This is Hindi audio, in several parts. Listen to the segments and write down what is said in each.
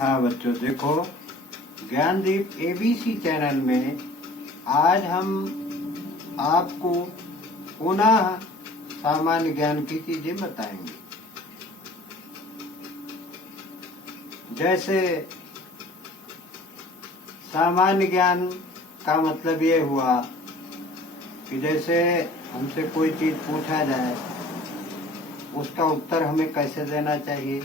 हाँ बच्चों देखो, ज्ञानदीप एबीसी चैनल में आज हम आपको पुनः सामान्य ज्ञान की चीजें बताएंगे। जैसे सामान्य ज्ञान का मतलब ये हुआ कि जैसे हमसे कोई चीज पूछा जाए, उसका उत्तर हमें कैसे देना चाहिए,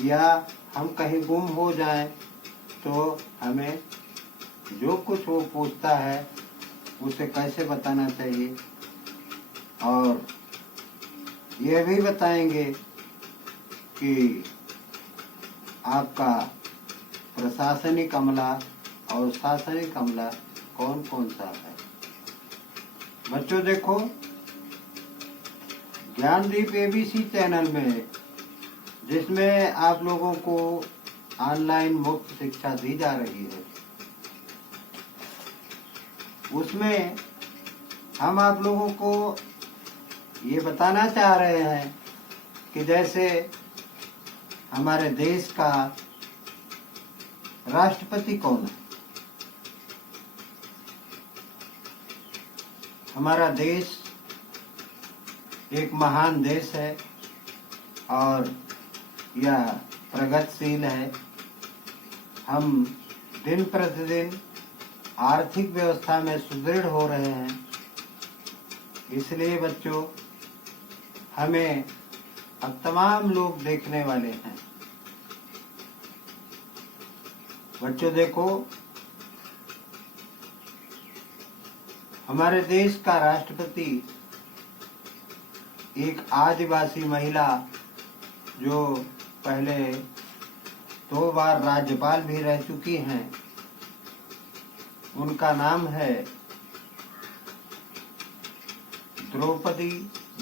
या हम कहीं गुम हो जाएं तो हमें जो कुछ वो पूछता है उसे कैसे बताना चाहिए। और यह भी बताएंगे कि आपका प्रशासनिक अमला और शासनिक अमला कौन कौन सा है। बच्चों देखो, ज्ञानदीप एबीसी चैनल में जिसमें आप लोगों को ऑनलाइन मुफ्त शिक्षा दी जा रही है, उसमें हम आप लोगों को ये बताना चाह रहे हैं कि जैसे हमारे देश का राष्ट्रपति कौन है। हमारा देश एक महान देश है और यह प्रगतिशील है। हम दिन प्रतिदिन आर्थिक व्यवस्था में सुदृढ़ हो रहे हैं। इसलिए बच्चों, हमें अब तमाम लोग देखने वाले हैं। बच्चों देखो, हमारे देश का राष्ट्रपति एक आदिवासी महिला, जो पहले 2 बार राज्यपाल भी रह चुकी हैं, उनका नाम है द्रौपदी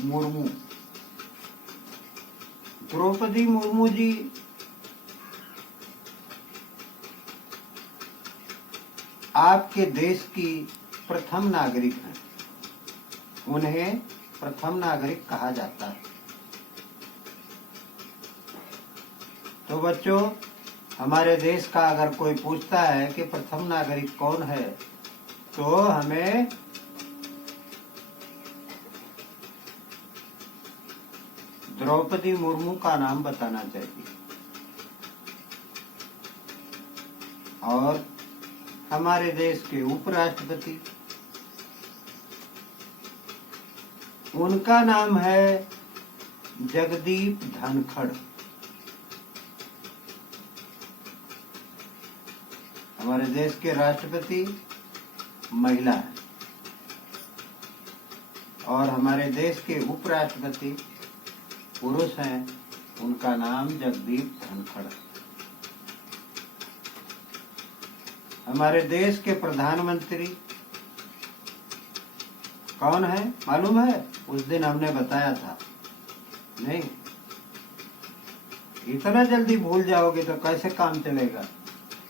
मुर्मू। द्रौपदी मुर्मू जी आपके देश की प्रथम नागरिक हैं। उन्हें प्रथम नागरिक कहा जाता है। तो बच्चों, हमारे देश का अगर कोई पूछता है कि प्रथम नागरिक कौन है, तो हमें द्रौपदी मुर्मू का नाम बताना चाहिए। और हमारे देश के उपराष्ट्रपति, उनका नाम है जगदीप धनखड़। हमारे देश के राष्ट्रपति महिला है और हमारे देश के उपराष्ट्रपति पुरुष हैं। उनका नाम जगदीप धनखड़। हमारे देश के प्रधानमंत्री कौन है मालूम है? उस दिन हमने बताया था। नहीं, इतना जल्दी भूल जाओगे तो कैसे काम चलेगा।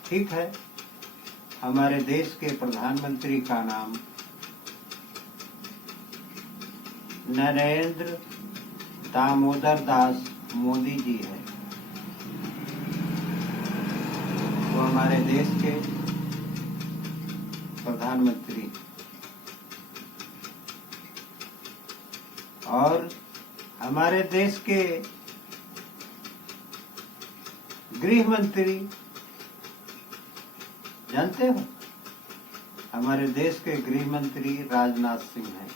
ठीक है, हमारे देश के प्रधानमंत्री का नाम नरेंद्र दामोदर दास मोदी जी है। वो हमारे देश के प्रधानमंत्री। और हमारे देश के गृह मंत्री जानते हो? हमारे देश के गृह मंत्री राजनाथ सिंह हैं।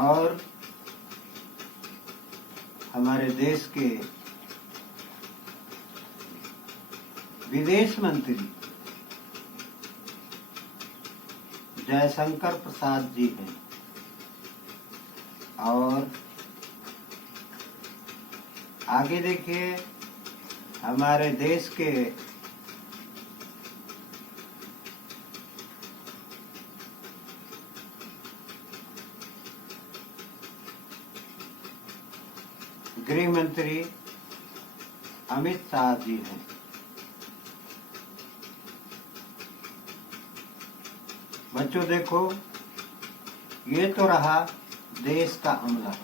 और हमारे देश के विदेश मंत्री जयशंकर प्रसाद जी हैं। और आगे देखिए, हमारे देश के गृह मंत्री अमित शाह जी हैं। बच्चों देखो, ये तो रहा देश का अमला।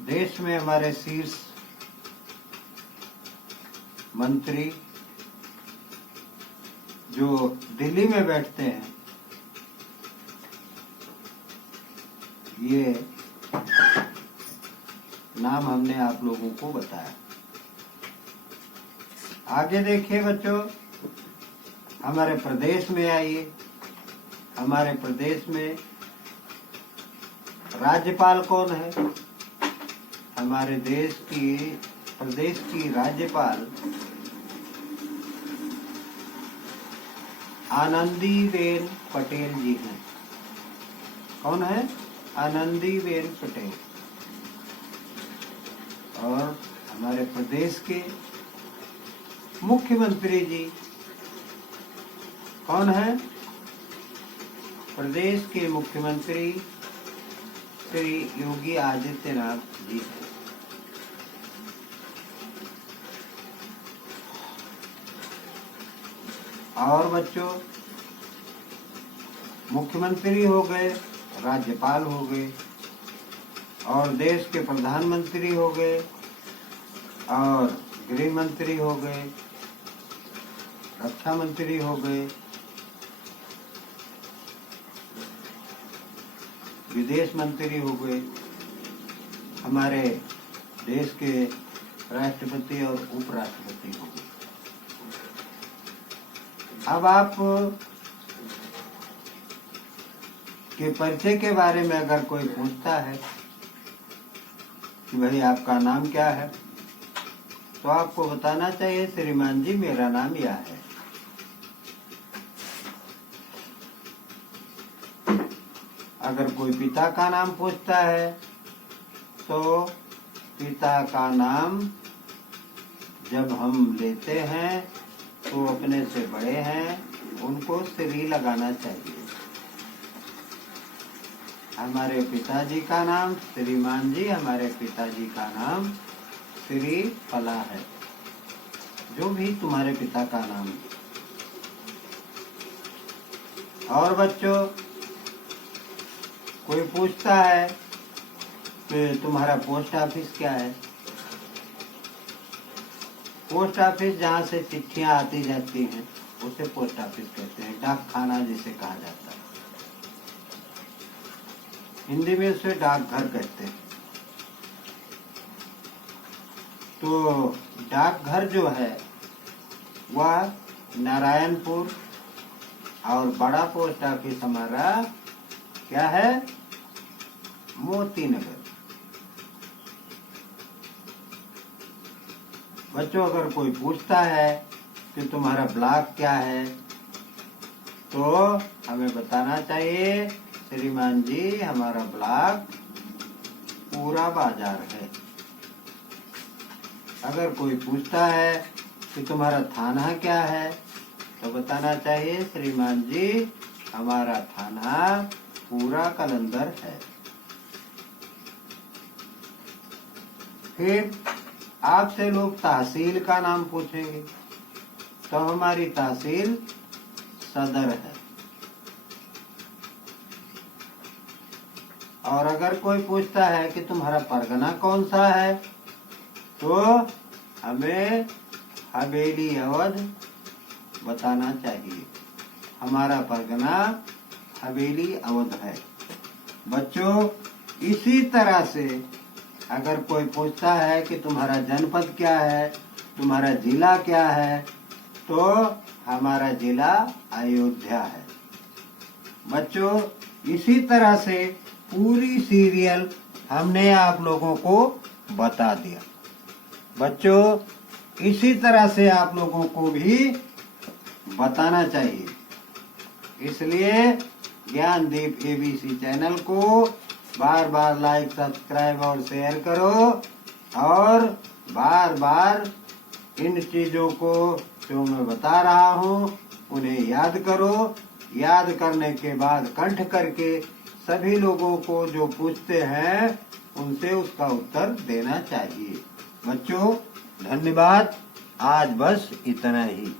देश में हमारे शीर्ष मंत्री जो दिल्ली में बैठते हैं, ये नाम हमने आप लोगों को बताया। आगे देखिए बच्चों, हमारे प्रदेश में आइए। हमारे प्रदेश में राज्यपाल कौन है? हमारे प्रदेश की राज्यपाल आनंदीबेन पटेल जी हैं। कौन है? आनंदीबेन पटेल। और हमारे प्रदेश के मुख्यमंत्री जी कौन है? प्रदेश के मुख्यमंत्री श्री योगी आदित्यनाथ जी हैं। और बच्चों, मुख्यमंत्री हो गए, राज्यपाल हो गए, और देश के प्रधानमंत्री हो गए, और गृह मंत्री हो गए, रक्षा मंत्री हो गए, विदेश मंत्री हो गए, हमारे देश के राष्ट्रपति और उपराष्ट्रपति हो गए। अब आप के परिचय के बारे में अगर कोई पूछता है कि भाई आपका नाम क्या है, तो आपको बताना चाहिए श्रीमान जी मेरा नाम यह है। अगर कोई पिता का नाम पूछता है तो पिता का नाम जब हम लेते हैं तो अपने से बड़े हैं उनको श्री लगाना चाहिए। हमारे पिताजी का नाम श्रीमान जी, हमारे पिताजी का नाम श्री फला है, जो भी तुम्हारे पिता का नाम है। और बच्चों, कोई पूछता है कि तुम्हारा पोस्ट ऑफिस क्या है? पोस्ट ऑफिस जहाँ से चिट्ठियां आती जाती हैं उसे पोस्ट ऑफिस कहते हैं, डाक खाना जिसे कहा जाता है। हिंदी में उसे डाकघर कहते हैं। तो डाकघर जो है वह नारायणपुर, और बड़ा पोस्ट ऑफिस हमारा क्या है? मोती नगर। बच्चों, अगर कोई पूछता है कि तुम्हारा ब्लॉक क्या है, तो हमें बताना चाहिए श्रीमान जी हमारा ब्लॉक पूरा बाजार है। अगर कोई पूछता है कि तुम्हारा थाना क्या है, तो बताना चाहिए श्रीमान जी हमारा थाना पूरा कलंदर है। फिर आपसे लोग तहसील का नाम पूछेंगे, तो हमारी तहसील सदर है। और अगर कोई पूछता है कि तुम्हारा परगना कौन सा है, तो हमें हवेली अवध बताना चाहिए। हमारा परगना हवेली अवध है। बच्चों, इसी तरह से अगर कोई पूछता है कि तुम्हारा जनपद क्या है, तुम्हारा जिला क्या है, तो हमारा जिला अयोध्या है। बच्चों, इसी तरह से पूरी सीरियल हमने आप लोगों को बता दिया। बच्चों, इसी तरह से आप लोगों को भी बताना चाहिए। इसलिए ज्ञानदीप एबीसी चैनल को बार बार लाइक, सब्सक्राइब और शेयर करो, और बार बार इन चीजों को जो मैं बता रहा हूँ उन्हें याद करो। याद करने के बाद कंठ करके सभी लोगों को जो पूछते हैं उनसे उसका उत्तर देना चाहिए। बच्चों, धन्यवाद। आज बस इतना ही।